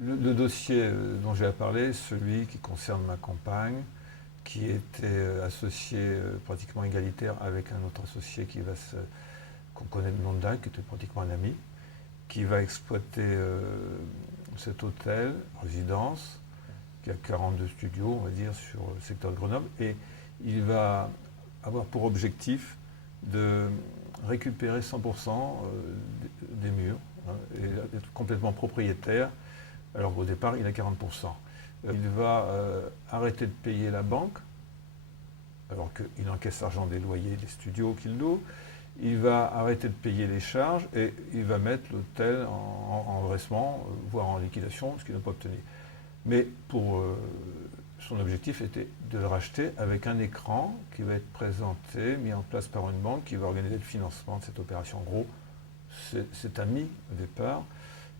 Le dossier dont j'ai parlé, celui qui concerne ma compagne, qui était associé pratiquement égalitaire avec un autre associé qu'on connaît de nom de dingue, qui était pratiquement un ami, qui va exploiter cet hôtel, résidence, qui a 42 studios, on va dire, sur le secteur de Grenoble, et il va avoir pour objectif de récupérer 100% des murs, hein, et être complètement propriétaire, alors qu'au départ, il a 40%. Il va arrêter de payer la banque, alors qu'il encaisse l'argent des loyers des studios qu'il loue. Il va arrêter de payer les charges et il va mettre l'hôtel en redressement, voire en liquidation, ce qu'il n'a pas obtenu. Mais son objectif était de le racheter avec un écran qui va être présenté, mis en place par une banque qui va organiser le financement de cette opération. En gros, cet ami, au départ,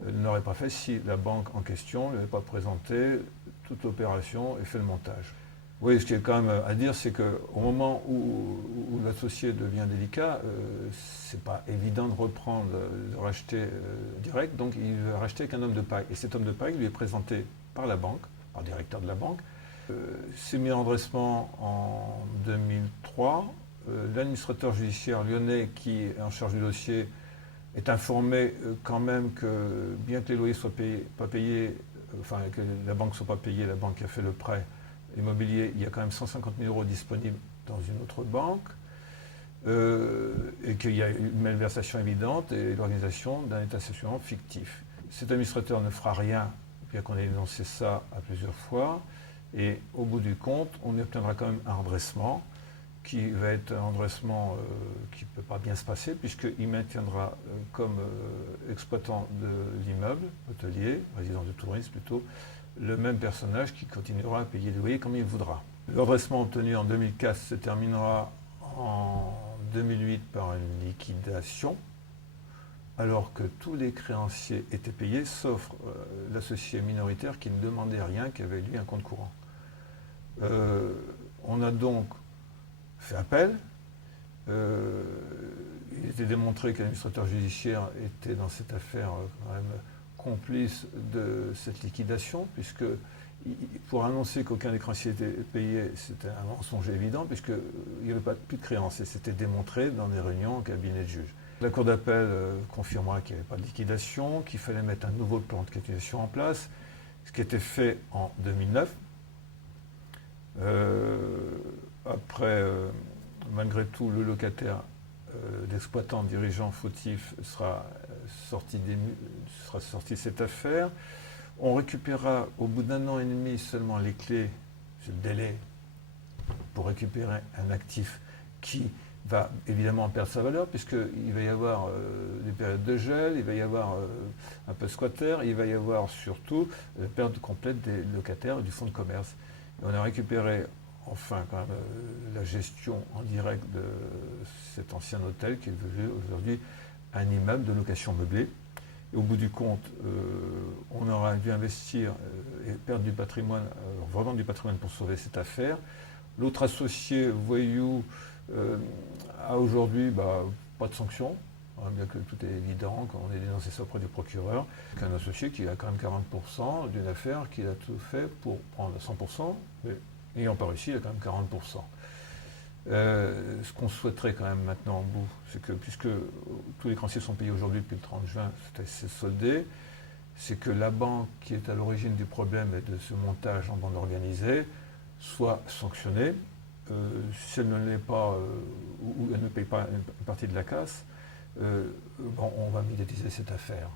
ne l'aurait pas fait si la banque en question ne lui avait pas présenté toute l'opération et fait le montage. Oui, ce qui est quand même à dire, c'est qu'au moment où l'associé devient délicat, c'est pas évident de reprendre, de racheter direct, donc il va racheter avec un homme de paille. Et cet homme de paille lui est présenté par la banque, par le directeur de la banque. C'est mis en redressement en 2003. L'administrateur judiciaire lyonnais qui est en charge du dossier est informé quand même que, bien que les loyers soient pas payés, enfin que la banque ne soit pas payée, la banque qui a fait le prêt immobilier, il y a quand même 150 000 euros disponibles dans une autre banque, et qu'il y a une malversation évidente et l'organisation d'un état stationnement fictif. Cet administrateur ne fera rien, bien qu'on ait dénoncé ça à plusieurs fois, et au bout du compte, on obtiendra quand même un redressement qui va être un redressement qui ne peut pas bien se passer, puisqu'il maintiendra comme exploitant de l'immeuble, hôtelier, résidence de tourisme plutôt, le même personnage qui continuera à payer le loyer comme il voudra. Le redressement obtenu en 2004 se terminera en 2008 par une liquidation, alors que tous les créanciers étaient payés, sauf l'associé minoritaire qui ne demandait rien, qui avait lui un compte courant. On a donc fait appel. Il était démontré que l'administrateur judiciaire était dans cette affaire quand même complice de cette liquidation, puisque pour annoncer qu'aucun des créanciers était payé, c'était un mensonge évident, puisqu'il n'y avait plus de créanciers. C'était démontré dans des réunions au cabinet de juge. La Cour d'appel confirmera qu'il n'y avait pas de liquidation, qu'il fallait mettre un nouveau plan de capitalisation en place, ce qui a été fait en 2009. Après, malgré tout, le locataire, l'exploitant dirigeant fautif sera sorti de cette affaire. On récupérera au bout d'1 an et demi seulement les clés, c'est le délai, pour récupérer un actif qui va évidemment perdre sa valeur, puisqu'il va y avoir des périodes de gel, il va y avoir un peu de squatter, il va y avoir surtout la perte complète des locataires et du fonds de commerce. Et on a récupéré enfin quand même la gestion en direct de cet ancien hôtel qui est devenu aujourd'hui un immeuble de location meublée. Et au bout du compte, on aura dû investir et perdre du patrimoine, revendre du patrimoine pour sauver cette affaire. L'autre associé, Voyou, a aujourd'hui pas de sanction, bien que tout est évident, quand on est dénoncé ça auprès du procureur, qu'un associé qui a quand même 40% d'une affaire, qu'il a tout fait pour prendre 100%, mais n'ayant pas réussi, il a quand même 40%. Ce qu'on souhaiterait quand même maintenant en bout, c'est que, puisque tous les créanciers sont payés aujourd'hui depuis le 30 juin, c'est soldé, c'est que la banque qui est à l'origine du problème et de ce montage en bande organisée soit sanctionnée. Si elle ne l'est pas, ou elle ne paye pas une partie de la casse, on va médiatiser cette affaire.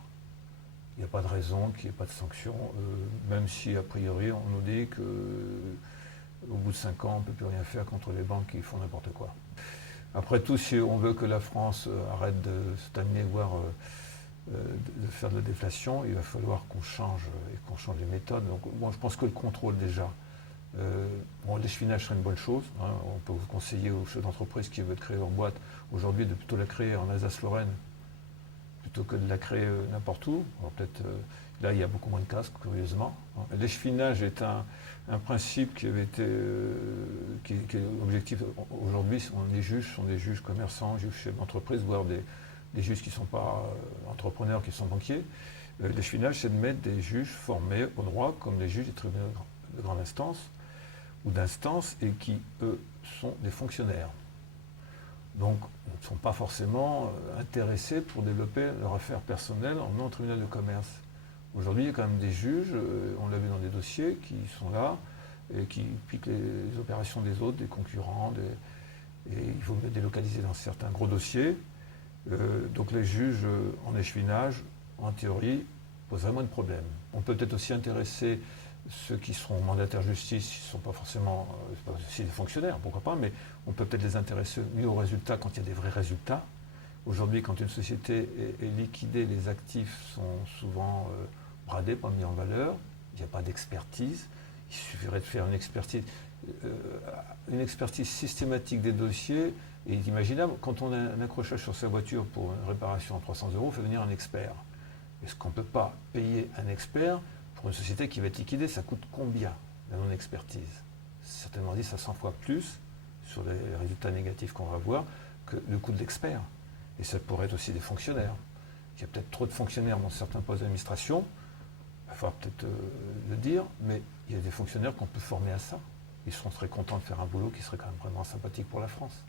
Il n'y a pas de raison qu'il n'y ait pas de sanction, même si a priori on nous dit que au bout de 5 ans, on ne peut plus rien faire contre les banques qui font n'importe quoi. Après tout, si on veut que la France arrête de stagner, voire de faire de la déflation, il va falloir qu'on change et qu'on change les méthodes. Donc, je pense que le contrôle déjà, l'échevinage serait une bonne chose. Hein. On peut vous conseiller aux chefs d'entreprise qui veulent créer leur boîte aujourd'hui de plutôt la créer en Alsace-Lorraine plutôt que de la créer n'importe où. Alors peut-être là il y a beaucoup moins de casques, curieusement. L'échevinage est un principe qui avait été qui est objectif aujourd'hui. Les juges sont des juges commerçants, juges chefs d'entreprise, voire des juges qui ne sont pas entrepreneurs, qui sont banquiers. L'échevinage, c'est de mettre des juges formés au droit, comme les juges des tribunaux de grande instance ou d'instance, et qui, eux, sont des fonctionnaires. Donc, ne sont pas forcément intéressés pour développer leur affaire personnelle en venant au tribunal de commerce. Aujourd'hui, il y a quand même des juges, on l'a vu dans des dossiers, qui sont là et qui piquent les opérations des autres, des concurrents, et il faut mieux délocaliser dans certains gros dossiers. Donc les juges en échevinage, en théorie, posent vraiment de problème. On peut peut-être aussi intéresser ceux qui seront mandataires de justice, qui ne sont pas forcément aussi des fonctionnaires, pourquoi pas, mais on peut peut-être les intéresser mieux aux résultats quand il y a des vrais résultats. Aujourd'hui, quand une société est liquidée, les actifs sont souvent bradés, pas mis en valeur, il n'y a pas d'expertise. Il suffirait de faire une expertise systématique des dossiers, et imaginable, quand on a un accrochage sur sa voiture pour une réparation à 300 euros, on fait venir un expert. Est-ce qu'on ne peut pas payer un expert pour une société qui va être liquidée? Ça coûte combien la non-expertise? Certainement 10 à 100 fois plus sur les résultats négatifs qu'on va voir que le coût de l'expert. Et ça pourrait être aussi des fonctionnaires. Il y a peut-être trop de fonctionnaires dans certains postes d'administration, il va falloir peut-être le dire, mais il y a des fonctionnaires qu'on peut former à ça. Ils seront très contents de faire un boulot qui serait quand même vraiment sympathique pour la France.